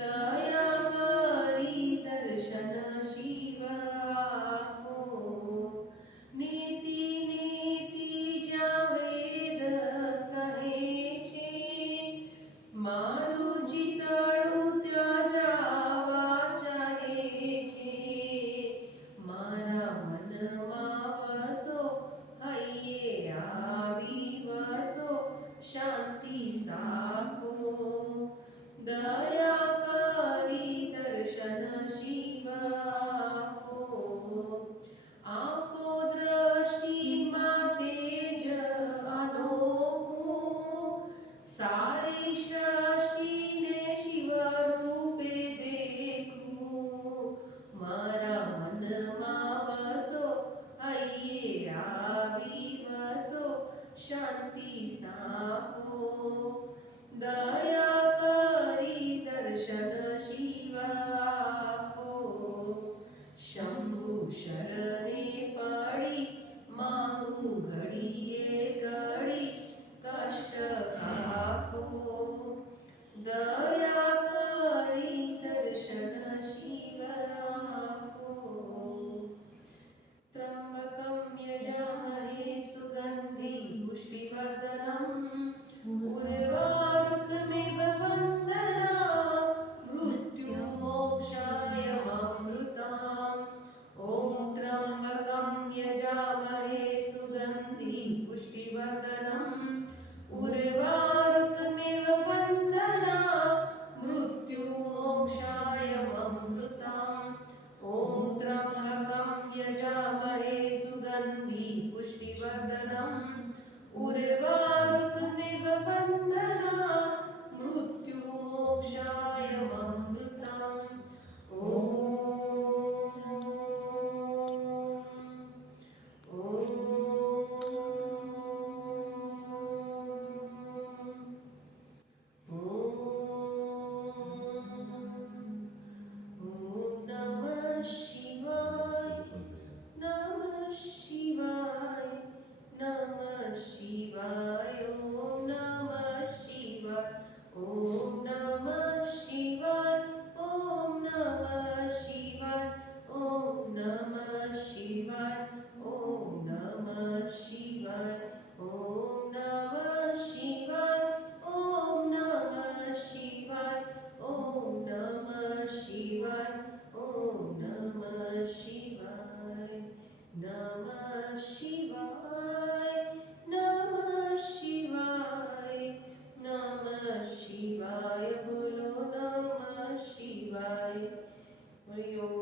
દયા કરી દર્શન શિવ આપો. નીતિ નીતિ જ્યાં વેદ કહે છે, મારું ચિતળું ત્યાં જાવા ચાહે છે. મારા મનમાં વસો, હૈયે આવી વસો, શાંતિ સ્થાપો. દયા કરી દર્શન શિવ આપો. આપો દ્રષ્ટિમાં તેજ અનોખું, સારી સૃષ્ટિને શિવ રૂપે દેખું. મારા મનમાં વસો, હૈયે આવી વસો, શાંતિ સ્થાપો. દયા કરી દર્શન શિવ આપો. શંભુ શરણે પડી માંગું ઘડીએ ઘડી, કષ્ટ કાપો. દયા કરી દર્શન શિવ આપો. ત્રંબકં યજામહે સુગંધિ પુષ્ટિવર્ધનમ, ઉર્વારુકમિવ વંદના મૃત્યુમોક્ષાયમામૃતાम्. ॐ त्र्यम्बकं यजामहे सुगन्धि पुष्टिवर्धनम्, उर्वारुकमिव वन्दना मृत्युमोक्षायमामृताम्. ॐ त्र्यम्बकं यजामहे सुगन्धि पुष्टिवर्धनम्, उर्वारुकमिव वन्दना मृत्युमोक्षायमामृताम्. नमः शिवाय, नमः शिवाय, नमः शिवाय. ॐ नमः शिवाय, ॐ नमः शिवाय, ॐ नमः शिवाय, ॐ नमः शिवाय, ॐ नमः शिवाय, ॐ नमः शिवाय, ॐ नमः शिवाय, ॐ नमः शिवाय, ॐ नमः शिवाय. नमः शिवाय, नमः शिवाय, नमः शिवाय. बोलो नमः शिवाय. हरि ओम.